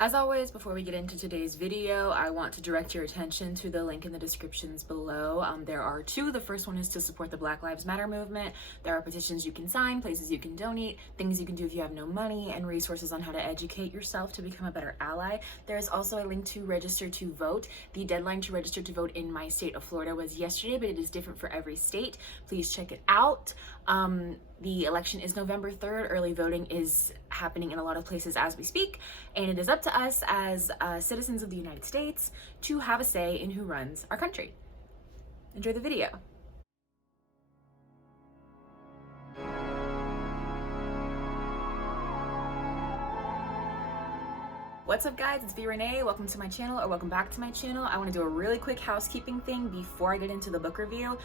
As always, before we get into today's video, I want to direct your attention to the link in the descriptions below. There are two. The first one is to support the Black Lives Matter movement. There are petitions you can sign, places you can donate, things you can do if you have no money, and resources on how to educate yourself to become a better ally. There is also a link to register to vote. The deadline to register to vote in my state of Florida was yesterday, but it is different for every state. Please check it out. The election is November 3rd. Early voting is happening in a lot of places as we speak, and it is up to us as citizens of the United States to have a say in who runs our country. Enjoy the video. What's up guys, it's V Renee. Welcome to my channel, or welcome back to my channel. I want to do a really quick housekeeping thing before I get into the book review.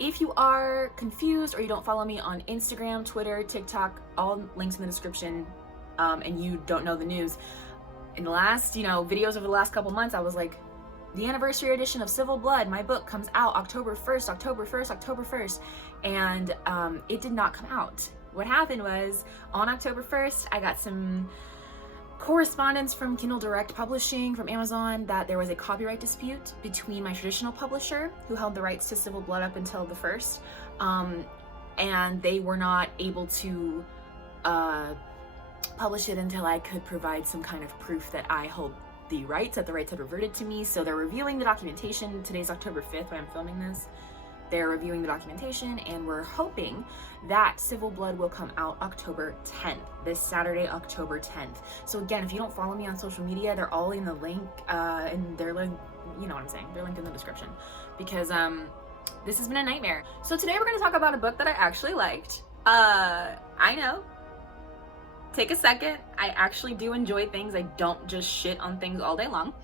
If you are confused or you don't follow me on Instagram, Twitter, TikTok, all links in the description, and you don't know the news, in the last, videos over the last couple months, I was like, the anniversary edition of Civil Blood, my book comes out October 1st, and it did not come out. What happened was, on October 1st, I got some correspondence from Kindle Direct Publishing from Amazon that there was a copyright dispute between my traditional publisher, who held the rights to Civil Blood up until the 1st, and they were not able to publish it until I could provide some kind of proof that I hold the rights, that the rights had reverted to me. So they're reviewing the documentation. Today's October 5th when I'm filming this. They're reviewing the documentation, and we're hoping that Civil Blood will come out October 10th, this Saturday, October 10th. So again, if you don't follow me on social media, they're all in the link, and they're linked, you know what I'm saying, they're linked in the description, because this has been a nightmare. So today we're going to talk about a book that I actually liked. I know, take a second, I actually do enjoy things. I don't just shit on things all day long.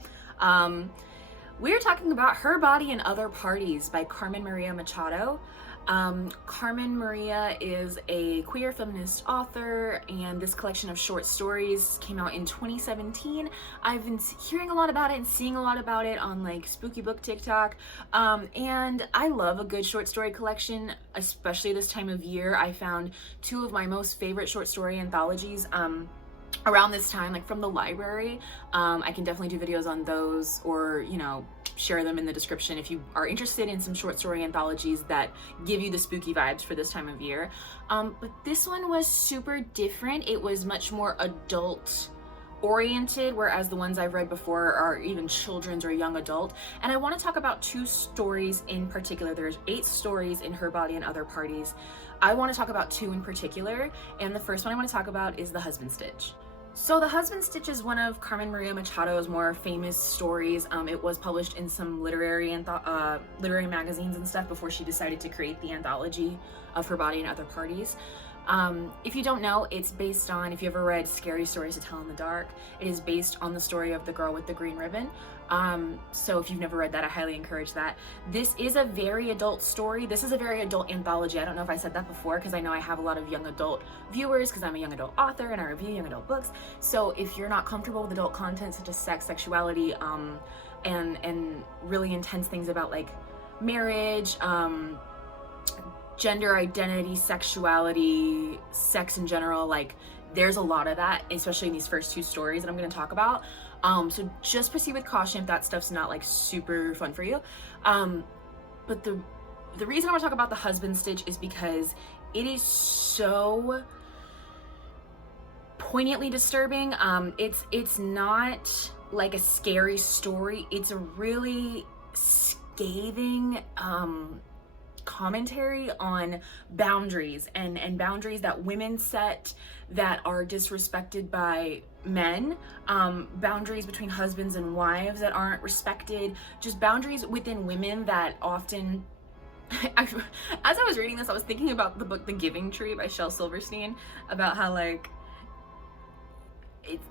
We're talking about Her Body and Other Parties by Carmen Maria Machado. Carmen Maria is a queer feminist author, and this collection of short stories came out in 2017. I've been hearing a lot about it and seeing a lot about it on like Spooky Book TikTok, and I love a good short story collection, especially this time of year. I found two of my most favorite short story anthologies around this time, like from the library. I can definitely do videos on those, or share them in the description if you are interested in some short story anthologies that give you the spooky vibes for this time of year. But this one was super different. It was much more adult oriented, whereas the ones I've read before are even children's or young adult. And I want to talk about two stories in particular. There's 8 stories in Her Body and Other Parties. I want to talk about 2 in particular, and the first one I want to talk about is The Husband Stitch. So The Husband Stitch is one of Carmen Maria Machado's more famous stories. It was published in some literary magazines and stuff before she decided to create the anthology of Her Body and Other Parties. If you don't know, it's based on, if you ever read Scary Stories to Tell in the Dark, it is based on the story of the girl with the green ribbon. So if you've never read that, I highly encourage that. This is a very adult story. This is a very adult anthology. I don't know if I said that before, because I know I have a lot of young adult viewers, because I'm a young adult author and I review young adult books. So if you're not comfortable with adult content such as sex, sexuality, and really intense things about like marriage, gender identity, sexuality, sex in general, like there's a lot of that, especially in these first 2 stories that I'm going to talk about. So just proceed with caution if that stuff's not like super fun for you. But the reason I want to talk about The Husband Stitch is because it is so poignantly disturbing. It's not like a scary story. It's a really scathing commentary on boundaries and boundaries that women set that are disrespected by men, boundaries between husbands and wives that aren't respected, just boundaries within women that often as I was reading this, I was thinking about the book The Giving Tree by Shel Silverstein, about how like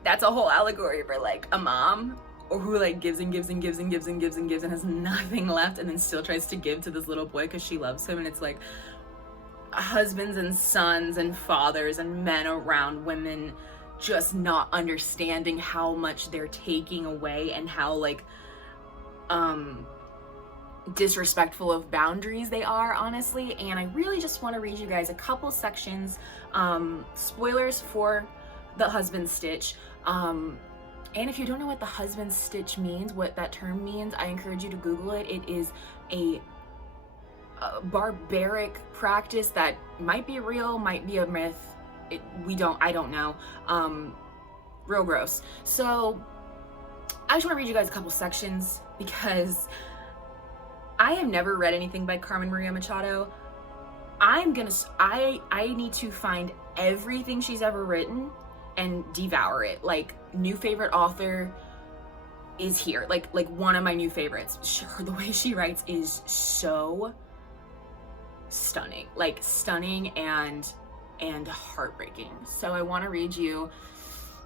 that's a whole allegory for like a mom, or who like gives and gives and gives and gives and gives and gives and has nothing left, and then still tries to give to this little boy because she loves him. And it's like husbands and sons and fathers and men around women just not understanding how much they're taking away, and how like disrespectful of boundaries they are, honestly. And I really just want to read you guys a couple sections, spoilers for The Husband Stitch, And if you don't know what the husband stitch means, what that term means, I encourage you to Google it. It is a barbaric practice that might be real, might be a myth. I don't know. Real gross. So I just want to read you guys a couple sections because I have never read anything by Carmen Maria Machado. I need to find everything she's ever written and devour it. Like, new favorite author is here. Like one of my new favorites. The way she writes is so stunning. Like, stunning and heartbreaking. So I want to read you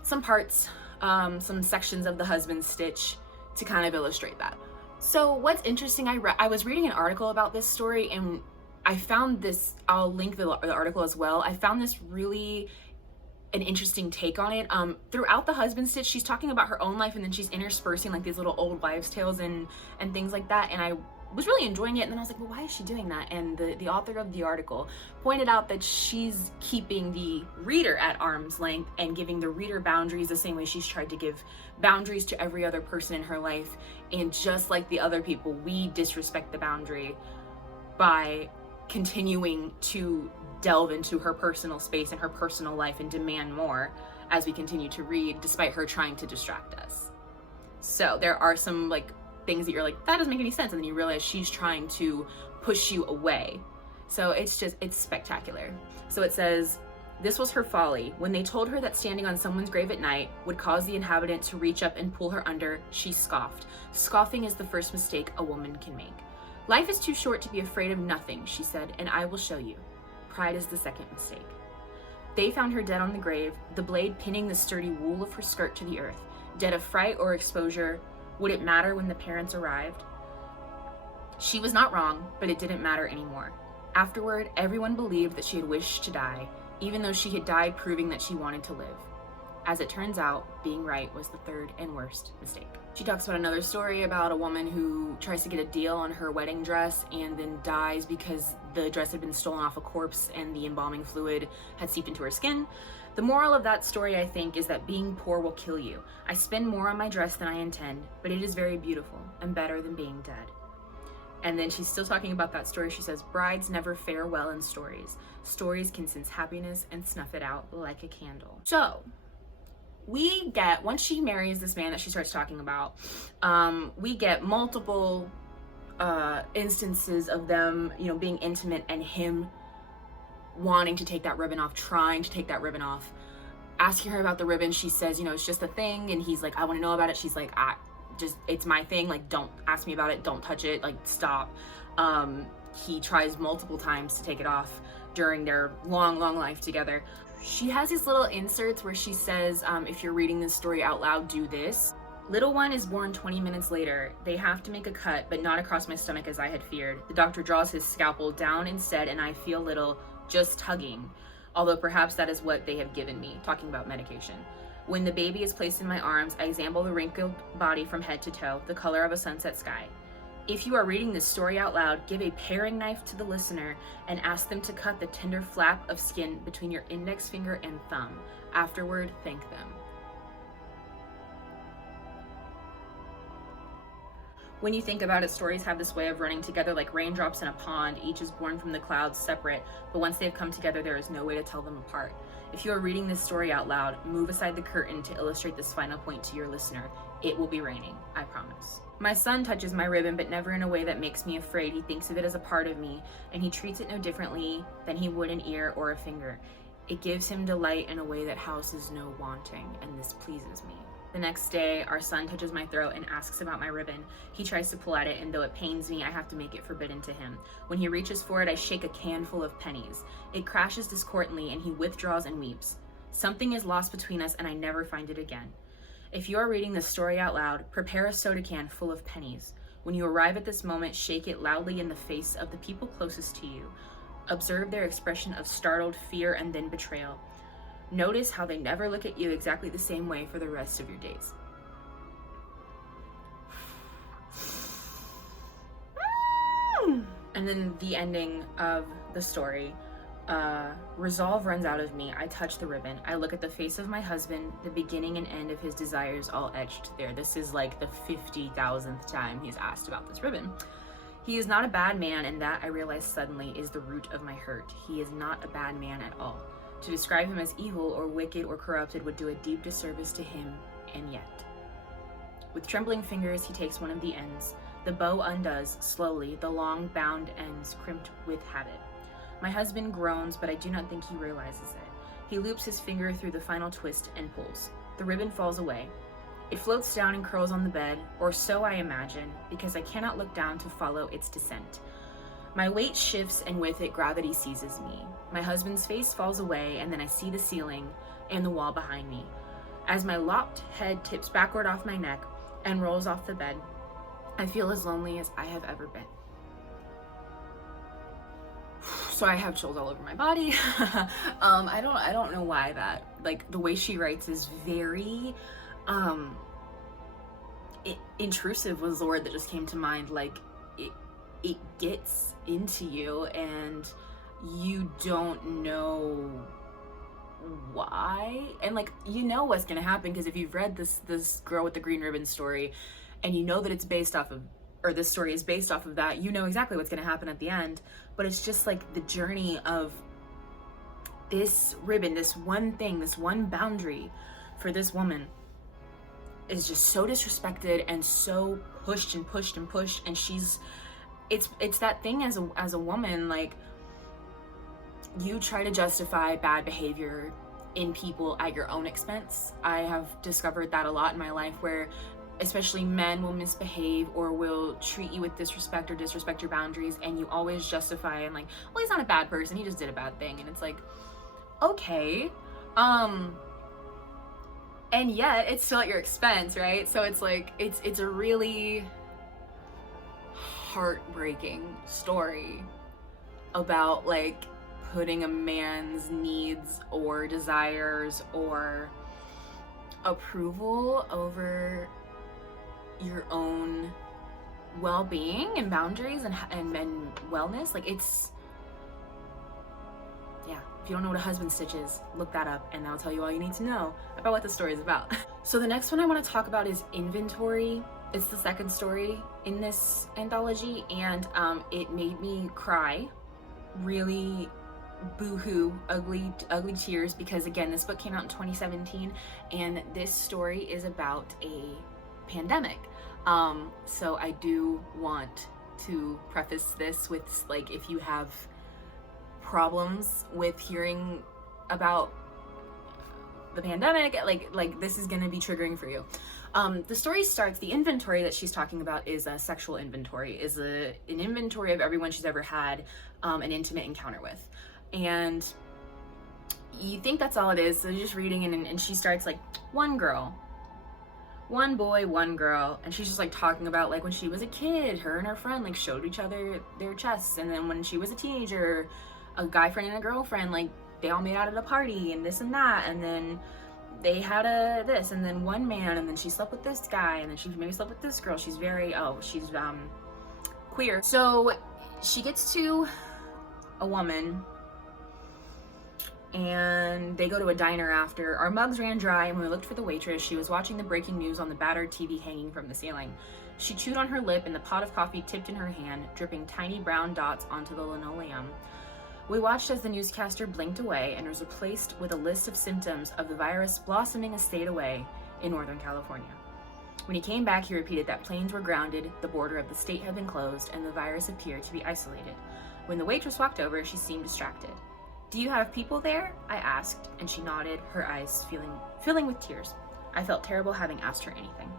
some parts, some sections of The Husband's Stitch to kind of illustrate that. So what's interesting, I was reading an article about this story, and I found this, I'll link the article as well. I found this really an interesting take on it. Throughout The Husband's Stitch, she's talking about her own life, and then she's interspersing like these little old wives' tales and things like that. And I was really enjoying it, and then I was like, well, why is she doing that? And the author of the article pointed out that she's keeping the reader at arm's length and giving the reader boundaries the same way she's tried to give boundaries to every other person in her life. And just like the other people, we disrespect the boundary by continuing to delve into her personal space and her personal life and demand more as we continue to read, despite her trying to distract us. So there are some like things that you're like, that doesn't make any sense, and then you realize she's trying to push you away. So it's spectacular. So it says, this was her folly. When they told her that standing on someone's grave at night would cause the inhabitant to reach up and pull her under, she scoffed. Scoffing is the first mistake a woman can make. Life is too short to be afraid of nothing, she said, and I will show you. Pride is the second mistake. They found her dead on the grave, the blade pinning the sturdy wool of her skirt to the earth. Dead of fright or exposure, would it matter when the parents arrived? She was not wrong, but it didn't matter anymore. Afterward, everyone believed that she had wished to die, even though she had died proving that she wanted to live. As it turns out, being right was the third and worst mistake. She talks about another story about a woman who tries to get a deal on her wedding dress and then dies because the dress had been stolen off a corpse and the embalming fluid had seeped into her skin. The moral of that story, I think, is that being poor will kill you. I spend more on my dress than I intend, but it is very beautiful and better than being dead. And then she's still talking about that story. She says, brides never fare well in stories. Stories can sense happiness and snuff it out like a candle. So we get, once she marries this man that she starts talking about, we get multiple instances of them, being intimate and him wanting to take that ribbon off, trying to take that ribbon off, asking her about the ribbon. She says, it's just a thing. And he's like, I want to know about it. She's like, it's my thing. Like, don't ask me about it. Don't touch it. Like, stop. He tries multiple times to take it off during their long, long life together. She has these little inserts where she says, if you're reading this story out loud, do this. Little one is born 20 minutes later. They have to make a cut, but not across my stomach as I had feared. The doctor draws his scalpel down instead, and I feel little, just tugging, although perhaps that is what they have given me, talking about medication. When the baby is placed in my arms, I examine the wrinkled body from head to toe, the color of a sunset sky. If you are reading this story out loud, give a paring knife to the listener and ask them to cut the tender flap of skin between your index finger and thumb. Afterward, thank them. When you think about it, stories have this way of running together like raindrops in a pond. Each is born from the clouds separate, but once they've come together, there is no way to tell them apart. If you are reading this story out loud, move aside the curtain to illustrate this final point to your listener. It will be raining, I promise. My son touches my ribbon, but never in a way that makes me afraid. He thinks of it as a part of me, and he treats it no differently than he would an ear or a finger. It gives him delight in a way that houses no wanting, and this pleases me. The next day, our son touches my throat and asks about my ribbon. He tries to pull at it, and though it pains me, I have to make it forbidden to him. When he reaches for it, I shake a can full of pennies. It crashes discordantly, and he withdraws and weeps. Something is lost between us, and I never find it again. If you are reading this story out loud, prepare a soda can full of pennies. When you arrive at this moment, shake it loudly in the face of the people closest to you. Observe their expression of startled fear and then betrayal. Notice how they never look at you exactly the same way for the rest of your days. And then the ending of the story. Resolve runs out of me. I touch the ribbon. I look at the face of my husband, the beginning and end of his desires all etched there. This is like the 50,000th time he's asked about this ribbon. He is not a bad man, and that, I realize suddenly, is the root of my hurt. He is not a bad man at all. To describe him as evil or wicked or corrupted would do a deep disservice to him, and yet. With trembling fingers, he takes one of the ends. The bow undoes, slowly, the long bound ends crimped with habit. My husband groans, but I do not think he realizes it. He loops his finger through the final twist and pulls. The ribbon falls away. It floats down and curls on the bed, or so I imagine, because I cannot look down to follow its descent. My weight shifts, and with it, gravity seizes me. My husband's face falls away, and then I see the ceiling and the wall behind me. As my lopped head tips backward off my neck and rolls off the bed, I feel as lonely as I have ever been. So I have chills all over my body. I don't know why that, like, the way she writes is very, intrusive was the word that just came to mind. Like, it gets into you and you don't know why. And like, you know what's gonna happen, because if you've read this Girl with the Green Ribbon story and you know that it's based off of, or this story is based off of that, you know exactly what's gonna happen at the end. But it's just like the journey of this ribbon, this one thing, this one boundary for this woman is just so disrespected and so pushed and pushed and pushed. And it's that thing as a woman, like, you try to justify bad behavior in people at your own expense. I have discovered that a lot in my life, where especially men will misbehave or will treat you with disrespect or disrespect your boundaries, and you always justify and like, well, he's not a bad person, he just did a bad thing. And it's like, okay, and yet it's still at your expense, right? So it's like, it's a really heartbreaking story about like putting a man's needs or desires or approval over your own well-being and boundaries and wellness. Like, it's, yeah, if you don't know what a husband stitch is, look that up and that'll tell you all you need to know about what the story is about. So the next one I want to talk about is Inventory. It's the second story in this anthology, and it made me cry, really boohoo, ugly tears, because again, this book came out in 2017 and this story is about a pandemic. So I do want to preface this with, like, if you have problems with hearing about the pandemic, like this is gonna be triggering for you. The story starts, the inventory that she's talking about is a sexual inventory, is an inventory of everyone she's ever had an intimate encounter with. And you think that's all it is, so you're just reading, and she starts like, one girl, one boy, one girl, and she's just like talking about like when she was a kid, her and her friend like showed each other their chests, and then when she was a teenager, a guy friend and a girlfriend, like they all made out at a party and this and that, and then they had a this, and then one man, and then she slept with this guy, and then she maybe slept with this girl. She's very, she's queer. So she gets to a woman and they go to a diner after. Our mugs ran dry and when we looked for the waitress, she was watching the breaking news on the battered TV hanging from the ceiling. She chewed on her lip and the pot of coffee tipped in her hand, dripping tiny brown dots onto the linoleum. We watched as the newscaster blinked away and was replaced with a list of symptoms of the virus blossoming a state away in Northern California. When he came back, he repeated that planes were grounded, the border of the state had been closed, and the virus appeared to be isolated. When the waitress walked over, she seemed distracted. "Do you have people there?" I asked, and she nodded, her eyes filling with tears. I felt terrible having asked her anything.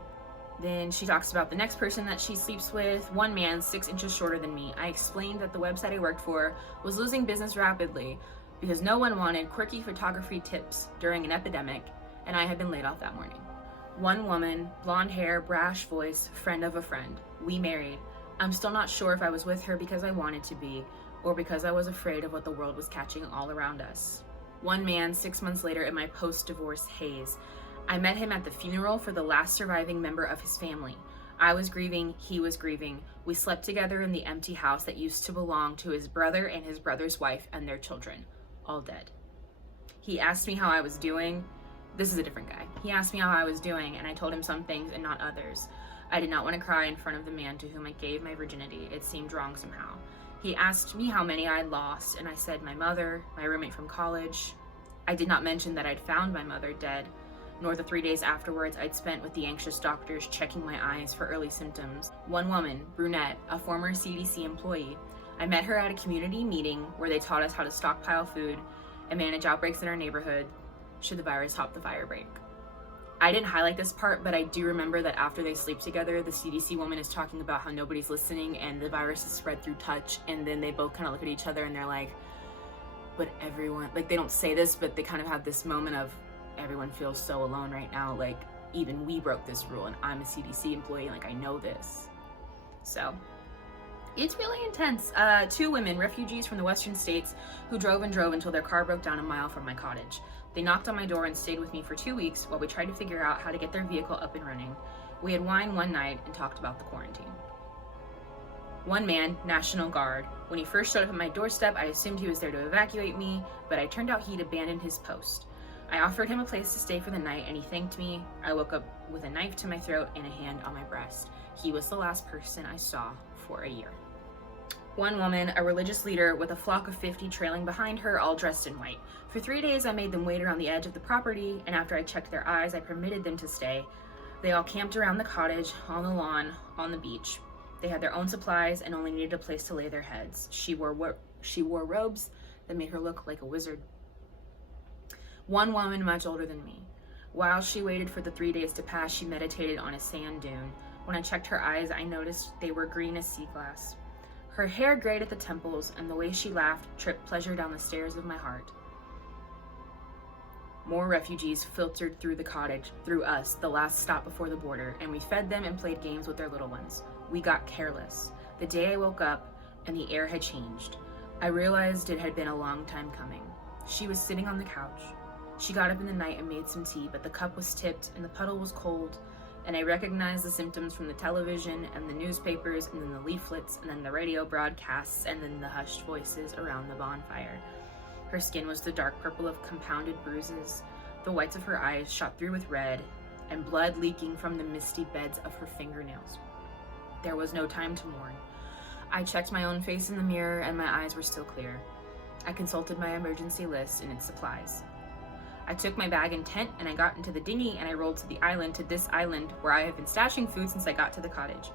Then she talks about the next person that she sleeps with, one man 6 inches shorter than me. I explained that the website I worked for was losing business rapidly because no one wanted quirky photography tips during an epidemic, and I had been laid off that morning. One woman, blonde hair, brash voice, friend of a friend. We married. I'm still not sure if I was with her because I wanted to be, or because I was afraid of what the world was catching all around us. One man 6 months later in my post-divorce haze. I met him at the funeral for the last surviving member of his family. I was grieving, he was grieving. We slept together in the empty house that used to belong to his brother and his brother's wife and their children. all dead. He asked me how I was doing. This is a different guy. He asked me how I was doing, and I told him some things and not others. I did not want to cry in front of the man to whom I gave my virginity. It seemed wrong somehow. He asked me how many I had lost, and I said my mother, my roommate from college. I did not mention that I'd found my mother dead, nor the 3 days afterwards I'd spent with the anxious doctors checking my eyes for early symptoms. One woman, brunette, a former CDC employee, I met her at a community meeting where they taught us how to stockpile food and manage outbreaks in our neighborhood should the virus hop the fire break. I didn't highlight this part, but I do remember that after they sleep together, the CDC woman is talking about how nobody's listening and the virus is spread through touch, and then they both kind of look at each other and they're like, but everyone, like they don't say this, but they kind of have this moment of, everyone feels so alone right now, like even we broke this rule and I'm a CDC employee, like I know this. So it's really intense. 2 women, refugees from the western states, who drove and drove until their car broke down a mile from my cottage. They knocked on my door and stayed with me for 2 weeks while we tried to figure out how to get their vehicle up and running. We had wine one night and talked about the quarantine. One man, National Guard. When he first showed up at my doorstep, I assumed he was there to evacuate me, but it turned out he'd abandoned his post. I offered him a place to stay for the night and he thanked me. I woke up with a knife to my throat and a hand on my breast. He was the last person I saw for a year. One woman, a religious leader with a flock of 50 trailing behind her, all dressed in white. For 3 days, I made them wait around the edge of the property, and after I checked their eyes, I permitted them to stay. They all camped around the cottage, on the lawn, on the beach. They had their own supplies and only needed a place to lay their heads. She wore robes that made her look like a wizard. One woman much older than me. While she waited for the 3 days to pass, she meditated on a sand dune. When I checked her eyes, I noticed they were green as sea glass. Her hair grayed at the temples, and the way she laughed tripped pleasure down the stairs of my heart. More refugees filtered through the cottage, through us, the last stop before the border, and we fed them and played games with their little ones. We got careless. The day I woke up, and the air had changed. I realized it had been a long time coming. She was sitting on the couch. She got up in the night and made some tea, but the cup was tipped and the puddle was cold, and I recognized the symptoms from the television and the newspapers and then the leaflets and then the radio broadcasts and then the hushed voices around the bonfire. Her skin was the dark purple of compounded bruises. The whites of her eyes shot through with red, and blood leaking from the misty beds of her fingernails. There was no time to mourn. I checked my own face in the mirror and my eyes were still clear. I consulted my emergency list and its supplies. I took my bag and tent and I got into the dinghy and I rolled to the island, to this island where I have been stashing food since I got to the cottage.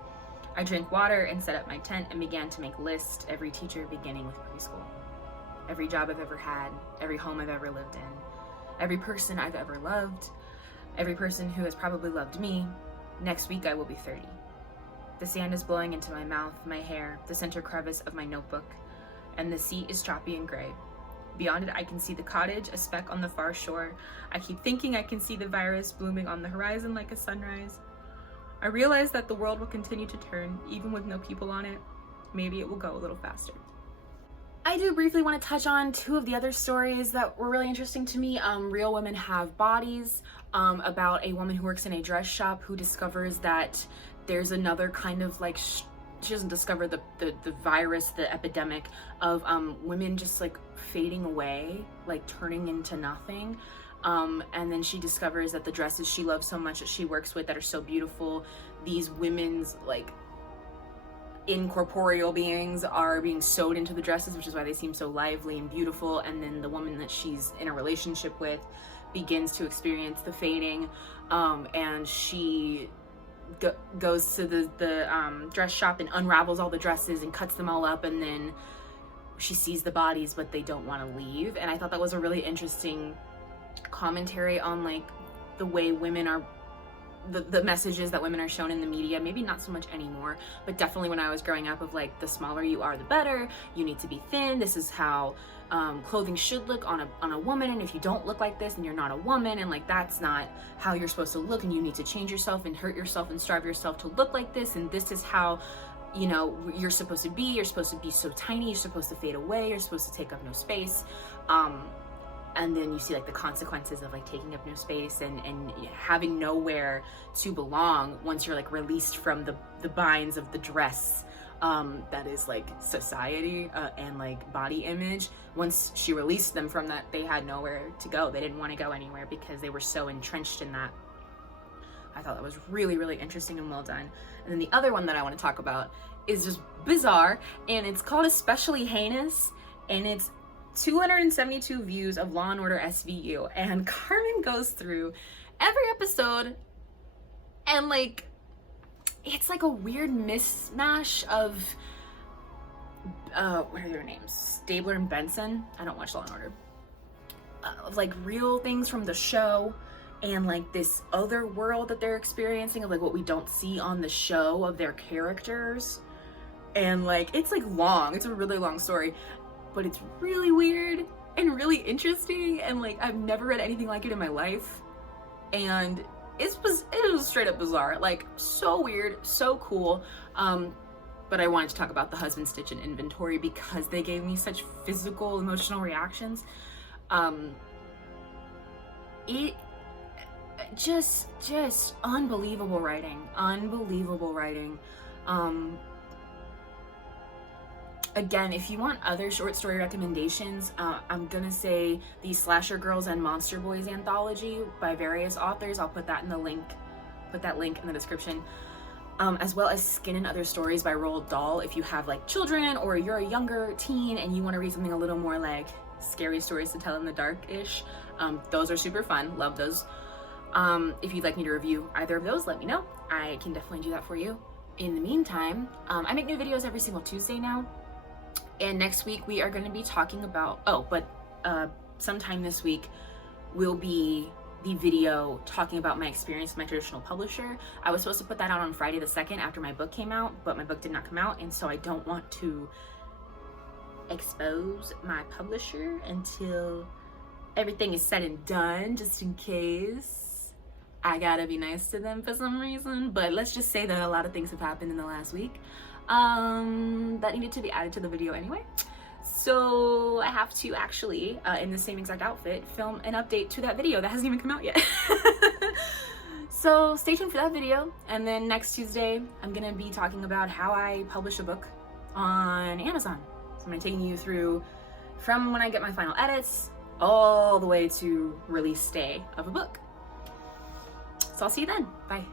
I drank water and set up my tent and began to make lists, every teacher beginning with preschool. Every job I've ever had, every home I've ever lived in, every person I've ever loved, every person who has probably loved me. Next week I will be 30. The sand is blowing into my mouth, my hair, the center crevice of my notebook, and the sea is choppy and gray. Beyond it, I can see the cottage, a speck on the far shore. I keep thinking I can see the virus blooming on the horizon like a sunrise. I realize that the world will continue to turn, even with no people on it. Maybe it will go a little faster. I do briefly want to touch on 2 of the other stories that were really interesting to me. Real Women Have Bodies, about a woman who works in a dress shop who discovers that there's another kind of like, she doesn't discover the virus, the epidemic of women just like fading away, like turning into nothing. And then she discovers that the dresses she loves so much that she works with that are so beautiful, these women's like incorporeal beings are being sewed into the dresses, which is why they seem so lively and beautiful. And then the woman that she's in a relationship with begins to experience the fading, and she goes to the dress shop and unravels all the dresses and cuts them all up, and then she sees the bodies but they don't want to leave. And I thought that was a really interesting commentary on like the way women are, the messages that women are shown in the media. Maybe not so much anymore, but definitely when I was growing up, of like, the smaller you are the better, you need to be thin, this is how clothing should look on a woman, and if you don't look like this then you're not a woman, and like that's not how you're supposed to look, and you need to change yourself and hurt yourself and starve yourself to look like this, and this is how, you know, you're supposed to be. You're supposed to be so tiny, you're supposed to fade away, you're supposed to take up no space. And then you see like the consequences of like taking up no space and having nowhere to belong once you're like released from the binds of the dress. that is like society and like body image. Once she released them from that, they had nowhere to go. They didn't want to go anywhere because they were so entrenched in that. I thought that was really, really interesting and well done. And then the other one that I want to talk about is just bizarre, and it's called Especially Heinous, and it's 272 views of Law and Order SVU. And Carmen goes through every episode, and like, it's like a weird mishmash of what are their names? Stabler and Benson. I don't watch Law and Order. Of like real things from the show, and like this other world that they're experiencing of like what we don't see on the show of their characters. And like, it's like long, it's a really long story, but it's really weird and really interesting, and like I've never read anything like it in my life, and it was straight up bizarre, like so weird, so cool. But I wanted to talk about the Husband Stitch and Inventory because they gave me such physical, emotional reactions. It just unbelievable writing. Again, if you want other short story recommendations, I'm gonna say the Slasher Girls and Monster Boys anthology by various authors. I'll put that link in the description. As well as Skin and Other Stories by Roald Dahl. If you have like children or you're a younger teen and you want to read something a little more like scary stories to tell in the dark-ish, those are super fun. Love those. If you'd like me to review either of those, let me know. I can definitely do that for you. In the meantime, I make new videos every single Tuesday now. And next week we are going to be talking about, sometime this week will be the video talking about my experience with my traditional publisher. I was supposed to put that out on Friday the 2nd after my book came out, but my book did not come out, and so I don't want to expose my publisher until everything is said and done, just in case I gotta be nice to them for some reason. But let's just say that a lot of things have happened in the last week that needed to be added to the video anyway. So I have to actually, in the same exact outfit, film an update to that video that hasn't even come out yet. So stay tuned for that video. And then next Tuesday, I'm gonna be talking about how I publish a book on Amazon. So I'm gonna take you through from when I get my final edits all the way to release day of a book. So I'll see you then. Bye.